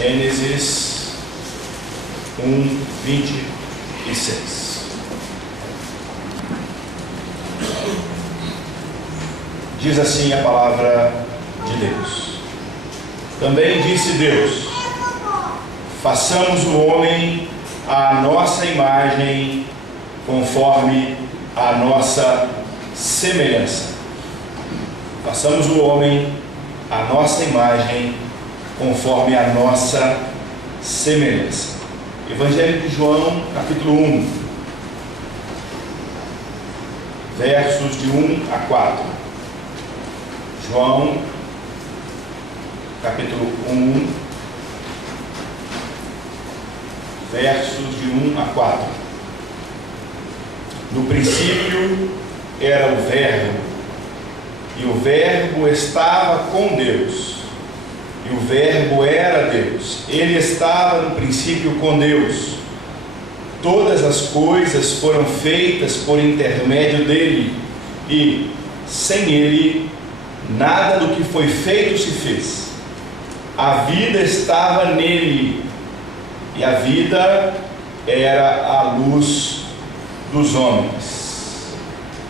Gênesis 1, 26. Diz assim a palavra de Deus. Também disse Deus: façamos o homem à nossa imagem, conforme a nossa semelhança. Façamos o homem à nossa imagem, conforme a nossa semelhança. Evangelho de João, capítulo 1, versos de 1 a 4. João, capítulo 1, versos de 1 a 4. No princípio era o Verbo, e o Verbo estava com Deus, e o Verbo era Deus. Ele estava no princípio com Deus. Todas as coisas foram feitas por intermédio dele, e sem ele nada do que foi feito se fez. A vida estava nele, e a vida era a luz dos homens.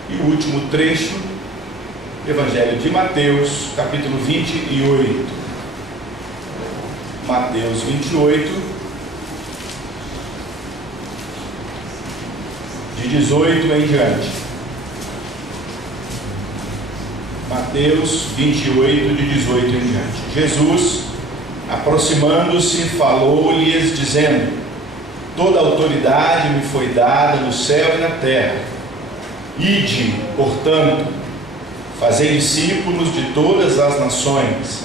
E o último trecho, Evangelho de Mateus, capítulo 28. Mateus 28, de 18 em diante. Mateus 28, de 18 em diante. Jesus, aproximando-se, falou-lhes, dizendo: toda autoridade me foi dada no céu e na terra. Ide, portanto, fazei discípulos de todas as nações,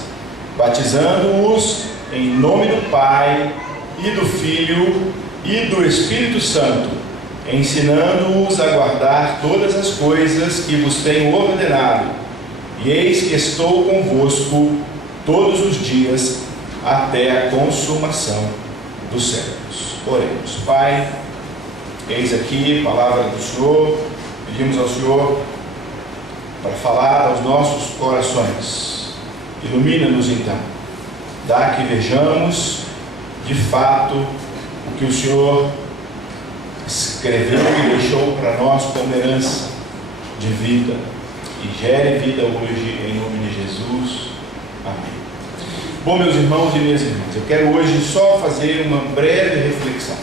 batizando-os em nome do Pai, e do Filho, e do Espírito Santo, ensinando-os a guardar todas as coisas que vos tenho ordenado. E eis que estou convosco todos os dias, até a consumação dos séculos. Oremos. Pai, eis aqui a palavra do Senhor. Pedimos ao Senhor para falar aos nossos corações. Ilumina-nos então. Dá que vejamos de fato o que o Senhor escreveu e deixou para nós como herança de vida, e gere vida hoje em nome de Jesus. Amém. Bom, meus irmãos e minhas irmãs, eu quero hoje só fazer uma breve reflexão.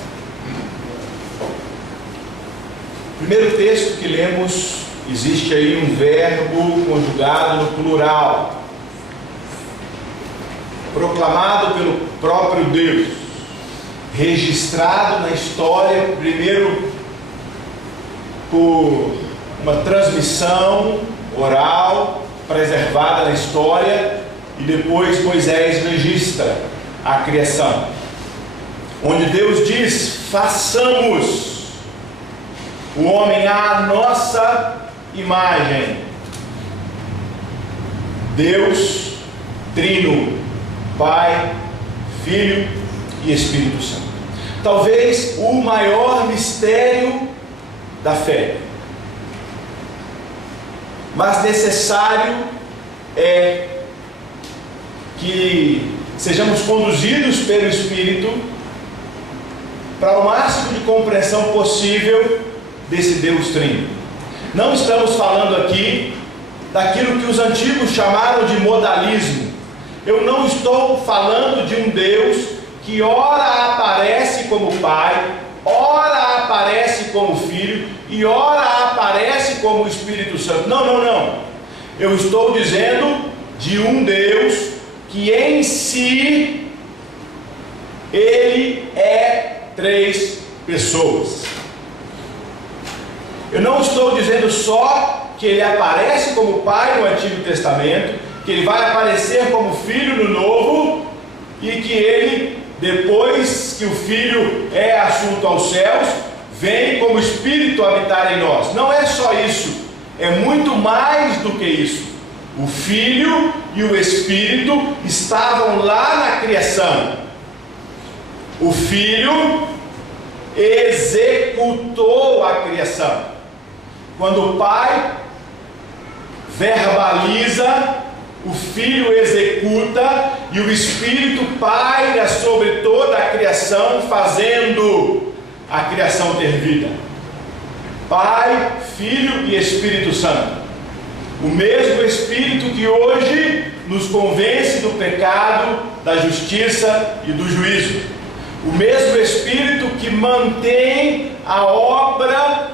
Primeiro texto que lemos, existe aí um verbo conjugado no plural, proclamado pelo próprio Deus, registrado na história, primeiro por uma transmissão oral, preservada na história, e depois Moisés registra a criação, onde Deus diz: façamos o homem à nossa imagem. Deus trino, Pai, Filho e Espírito Santo. Talvez o maior mistério da fé, mas necessário é que sejamos conduzidos pelo Espírito para o máximo de compreensão possível desse Deus trino. Não estamos falando aqui daquilo que os antigos chamaram de modalismo. Eu não estou falando de um Deus que ora aparece como Pai, ora aparece como Filho e ora aparece como Espírito Santo. Não. Eu estou dizendo de um Deus que em si Ele é três pessoas. Eu não estou dizendo só que Ele aparece como Pai no Antigo Testamento, que Ele vai aparecer como Filho no Novo, e que Ele, depois que o Filho é assunto aos céus, vem como Espírito habitar em nós. Não é só isso, é muito mais do que isso. O Filho e o Espírito estavam lá na criação. O Filho executou a criação. Quando o Pai verbaliza, o Filho executa, e o Espírito paira sobre toda a criação, fazendo a criação ter vida. Pai, Filho e Espírito Santo. O mesmo Espírito que hoje nos convence do pecado, da justiça e do juízo. O mesmo Espírito que mantém a obra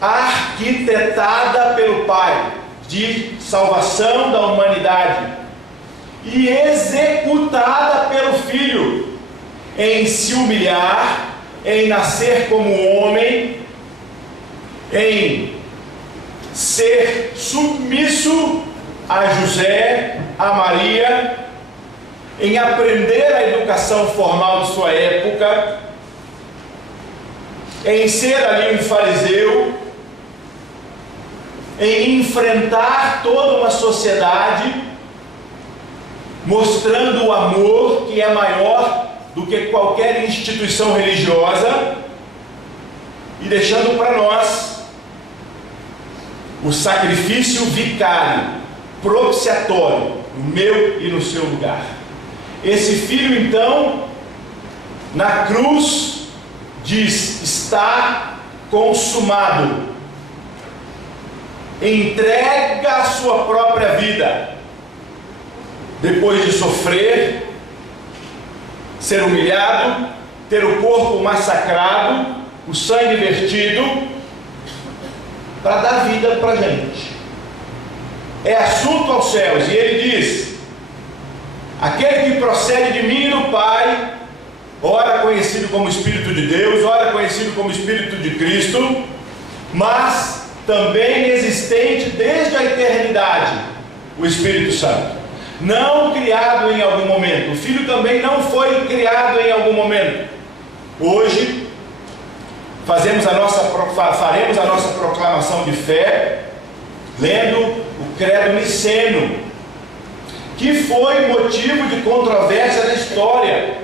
arquitetada pelo Pai de salvação da humanidade e executada pelo Filho em se humilhar, em nascer como homem, em ser submisso a José, a Maria, em aprender a educação formal de sua época, em ser ali um fariseu, em enfrentar toda uma sociedade, mostrando o amor que é maior do que qualquer instituição religiosa, e deixando para nós o sacrifício vicário, propiciatório, no meu e no seu lugar. Esse Filho, então, na cruz, diz: está consumado. Entrega a sua própria vida, depois de sofrer, ser humilhado, ter o corpo massacrado, o sangue vertido, para dar vida para a gente. É assunto aos céus. E ele diz: aquele que procede de mim e do Pai, ora conhecido como Espírito de Deus, ora conhecido como Espírito de Cristo, mas também existente desde a eternidade, o Espírito Santo, não criado em algum momento. O Filho também não foi criado em algum momento. Hoje faremos a nossa proclamação de fé lendo o Credo Niceno, que foi motivo de controvérsia na história,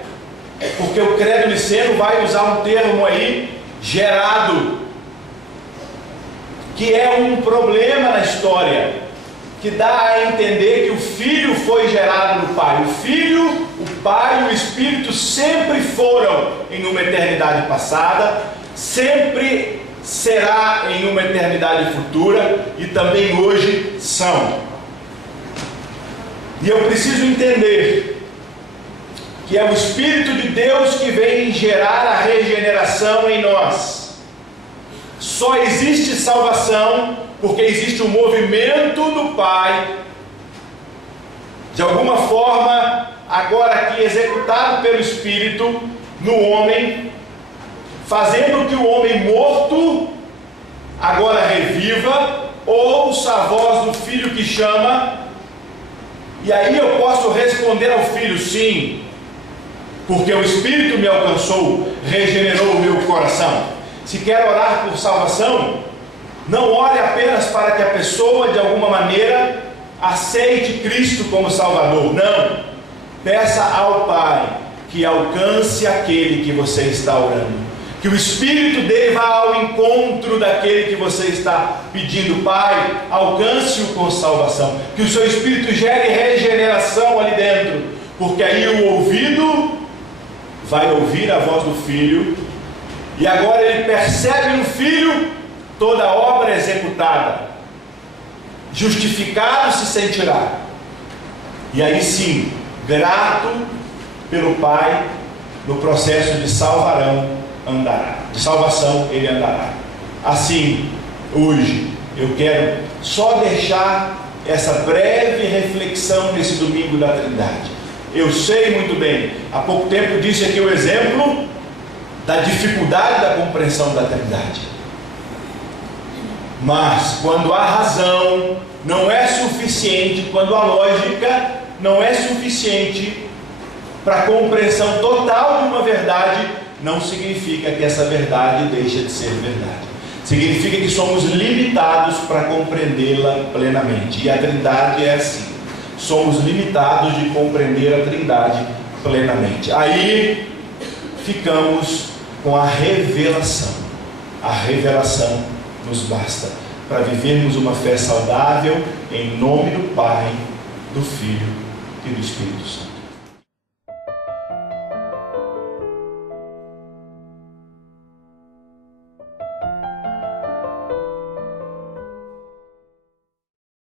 porque o Credo Niceno vai usar um termo aí, gerado, que é um problema na história, que dá a entender que o Filho foi gerado no Pai. O Filho, o Pai e o Espírito sempre foram em uma eternidade passada, sempre será em uma eternidade futura, e também hoje são. E eu preciso entender que é o Espírito de Deus que vem gerar a regeneração em nós. Só existe salvação porque existe um movimento do Pai, de alguma forma, agora aqui executado pelo Espírito, no homem, fazendo que o homem morto agora reviva, ouça a voz do Filho que chama, e aí eu posso responder ao Filho: sim, porque o Espírito me alcançou, regenerou o meu coração. Se quer orar por salvação, não ore apenas para que a pessoa, de alguma maneira, aceite Cristo como Salvador. Não. Peça ao Pai que alcance aquele que você está orando. Que o Espírito dele vá ao encontro daquele que você está pedindo. Pai, alcance-o com salvação. Que o seu Espírito gere regeneração ali dentro. Porque aí o ouvido vai ouvir a voz do Filho. E agora ele percebe no Filho toda a obra executada. Justificado se sentirá. E aí sim, grato pelo Pai, no processo de salvação ele andará. Assim, hoje, eu quero só deixar essa breve reflexão nesse domingo da Trindade. Eu sei muito bem, há pouco tempo disse aqui o exemplo da dificuldade da compreensão da Trindade. Mas quando a razão não é suficiente, quando a lógica não é suficiente para a compreensão total de uma verdade, não significa que essa verdade deixa de ser verdade. Significa que somos limitados para compreendê-la plenamente. E a Trindade é assim. Somos limitados de compreender a Trindade plenamente. Aí ficamos com a revelação. A revelação nos basta para vivermos uma fé saudável em nome do Pai, do Filho e do Espírito Santo.